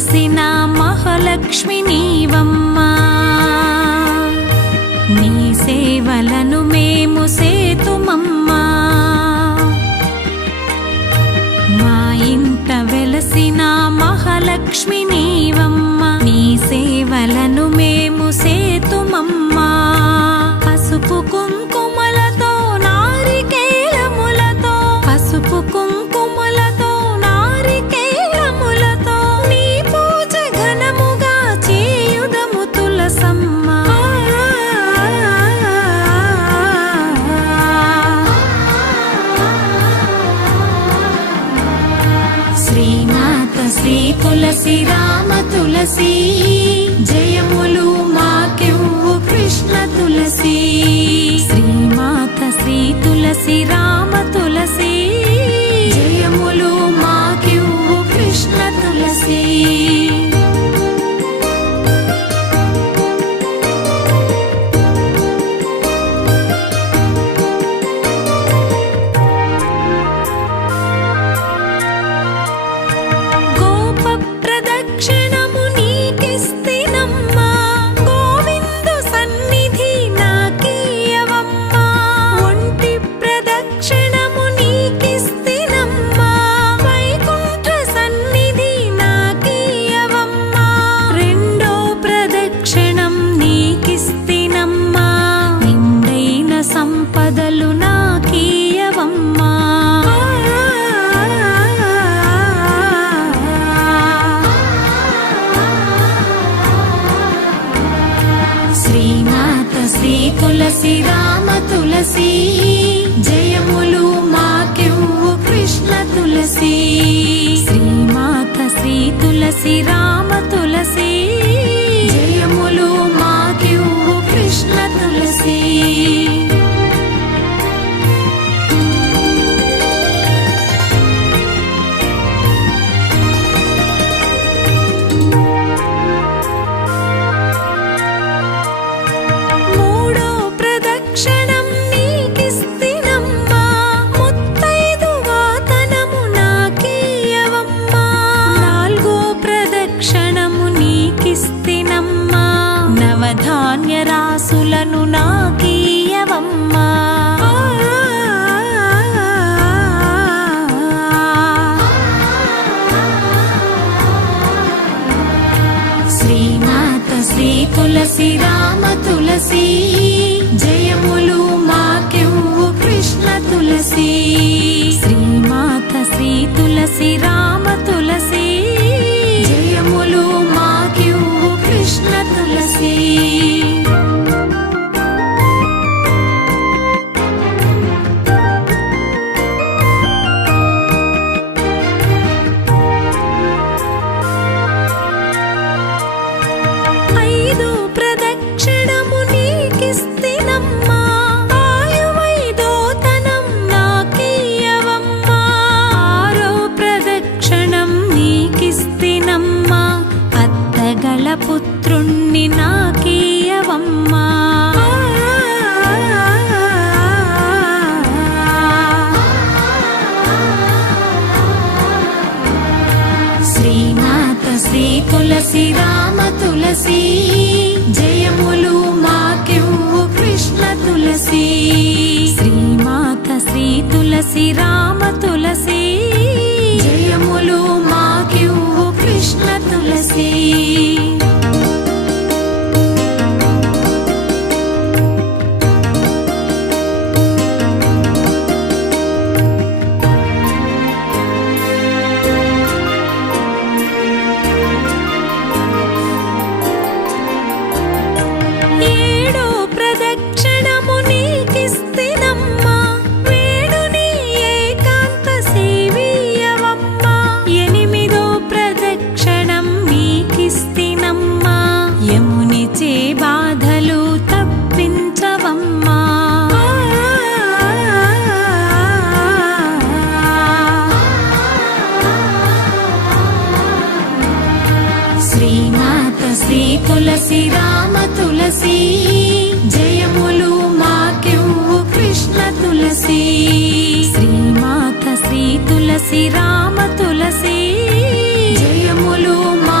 వెలసిన మహాలక్ష్మి నీవమ్మా, నీ సేవలను మేము సేతుమమ్మా. మా ఇంట వెలసిన మహాలక్ష్మి నీవమ్మా, నీ సేవలను మేము సేతుమమ్మా. పసుపు కుంకుమలతో నారికేలములతో, పసుపు కుంకుమలతో నారికేలములతో నీ పూజ ఘనముగా చేయుదము తులసమ్మ. శ్రీమాత శ్రీ తులసి రామ తులసి, జయములు మాకివ్వు కృష్ణ తులసి. శ్రీమాత శ్రీ తులసి రామ తులసి, జయములు మాకివ్వు కృష్ణ తులసి. శ్రీమాత శ్రీ తులసి రామ తులసి, జయములు మాకివ్వు కృష్ణ తులసి. శ్రీమాత శ్రీ తులసి రామ తులసి, జయములు మాకివ్వు కృష్ణ తులసి. నవధాన్య రాసులను నాకీయవమ్మా, శ్రీమాత శ్రీ తులసి రామ తులసి, జయములు మాకివ్వు కృష్ణ తులసి. శ్రీమాత శ్రీ తులసి రామ తులసి, జయములు మాకివ్వు కృష్ణ తులసి. పుత్రుణ్ణి నాకీయవమ్మా, శ్రీమాత శ్రీ తులసి రామ తులసి, జయములు మాకివ్వు కృష్ణ తులసి. శ్రీమాత శ్రీ తులసి రామ తులసి, జయములు మాకివ్వు కృష్ణ తులసి. శ్రీమాత శ్రీ తులసి రామ తులసి, జయములు మాకివ్వు కృష్ణ తులసి. శ్రీమాత శ్రీ తులసి రామ తులసి, జయములు మా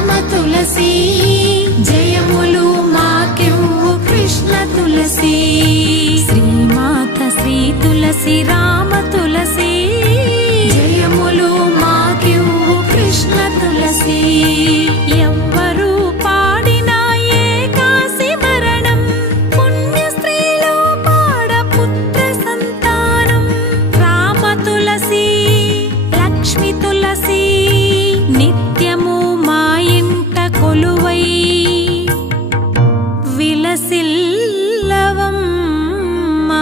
రామ తులసి జయములు మాకివ్వు కృష్ణ తులసి శ్రీమాత శ్రీ తులసి రామ తులసి జయములు మాకివ్వు కృష్ణ తులసి ఎవ్వరు పాడిన ఏకాసి మరణం పుణ్య స్త్రీలో పాడ పుత్ర సంతానం రామ తులసి లక్ష్మి తులసి నిత్యము మా ఇంట కొలువై విలసిల్లవమ్మా.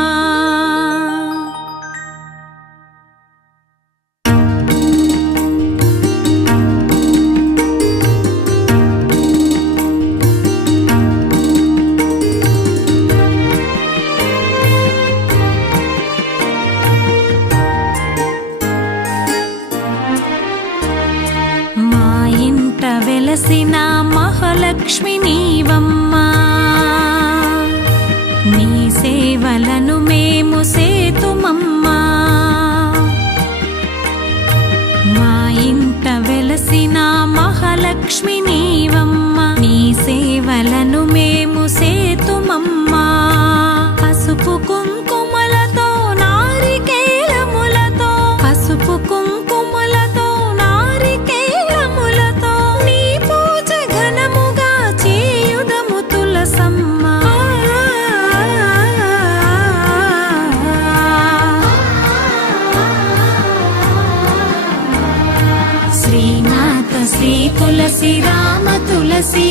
మా ఇంట వెలసిన మహాలక్ష్మి నీవమ్మా నీ సేవలను మేము సేతుమమ్మా మా ఇంట వెలసిన మహాలక్ష్మి నీవమ్మా నీ సేవలను మేము సేతుమమ్మా పసుపు కుంకుమలతో నారికేలములతో పసుపు కుంకుమలతో నారికేలములతో నీ పూజ ఘనముగా చేయుదము తులసమ్మా. శ్రీమాత శ్రీ తులసి రామ తులసి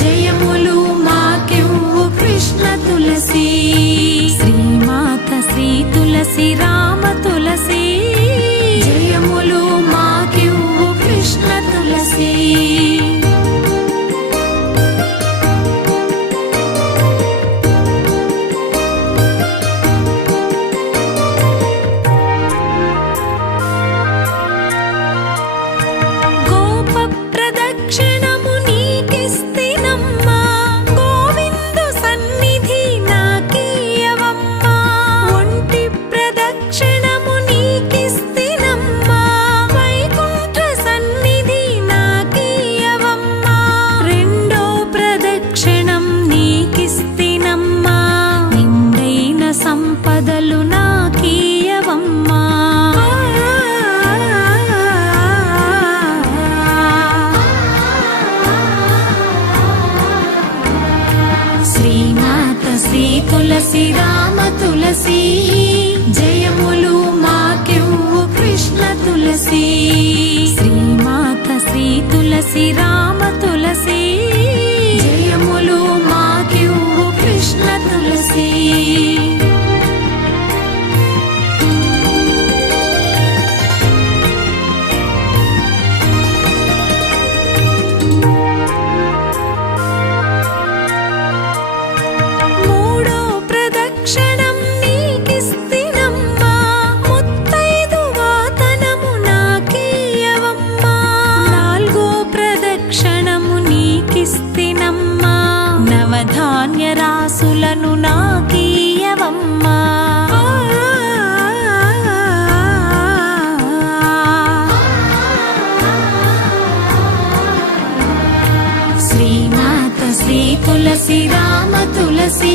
జయములు మాకివ్వు కృష్ణ తులసి శ్రీమాత శ్రీ తులసి రామ తులసి జయములు మాకివ్వు కృష్ణ తులసి గోప ప్రదక్షిణము నీకిస్తినమ్మా గోవిందు సన్నిధి నాకీయవమ్మా ఒంటి ప్రదక్షిణము నీకిస్తినమ్మా వైకుంఠ సన్నిధి నాకీయవమ్మా రెండో ప్రదక్షిణం నీకిస్తినమ్మా నిండైన సంపదలు నాకీయవమ్మా. శ్రీమాత శ్రీ తులసి రామ తులసి జయములు మాకివ్వు కృష్ణ తులసి శ్రీమాత శ్రీ తులసి రామ తులసి జయములు మాకివ్వు కృష్ణ తులసి. మూడో ప్రదక్షిణం నీకిస్తినమ్మా ముత్తైదు వాతనము నాకీయవమ్మా నాల్గో ప్రదక్షిణము నీకిస్తినమ్మా నవధాన్య రాసులను నాకీయవమ్మా. శ్రీమాత శ్రీ తులసి రామ తులసి